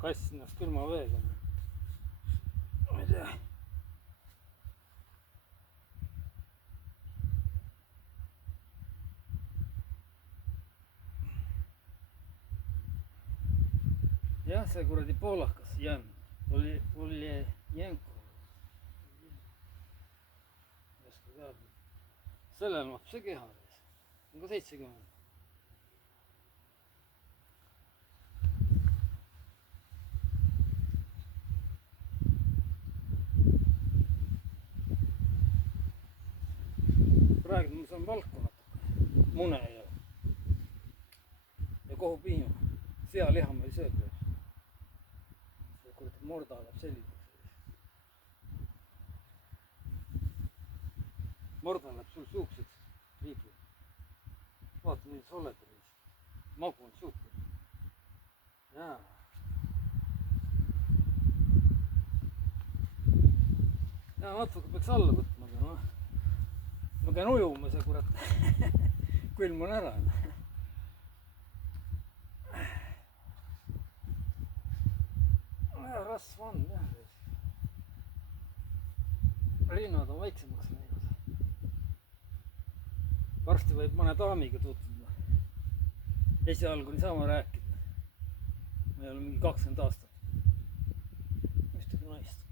kass ennast külma veega. Ma ei tea. Jah, see kuradi poolakas Jan oli Jenko. Sellel mahtab see keha täis. On ka 70. Praegu ma saan valku natuke. Mune ja kohupiima. Sealiha ma ei söö peal. See kuradi morda läheb selliseks. Morda läheb sul suukseks. Riibu. Vaata, nii sa oled. Magu on suhkur. Jaa. Jaa, natuke peaks alla võtma, aga noh. Ma käin ujuma see kurat. Külm on ära. Rasv on jah. Rinnad on väiksemaks läinud. Varsti võib mõne daamiga tutvuda. Esialgu niisama rääkida. Ma ei ole mingi 20 aastat. Ühtegi naist.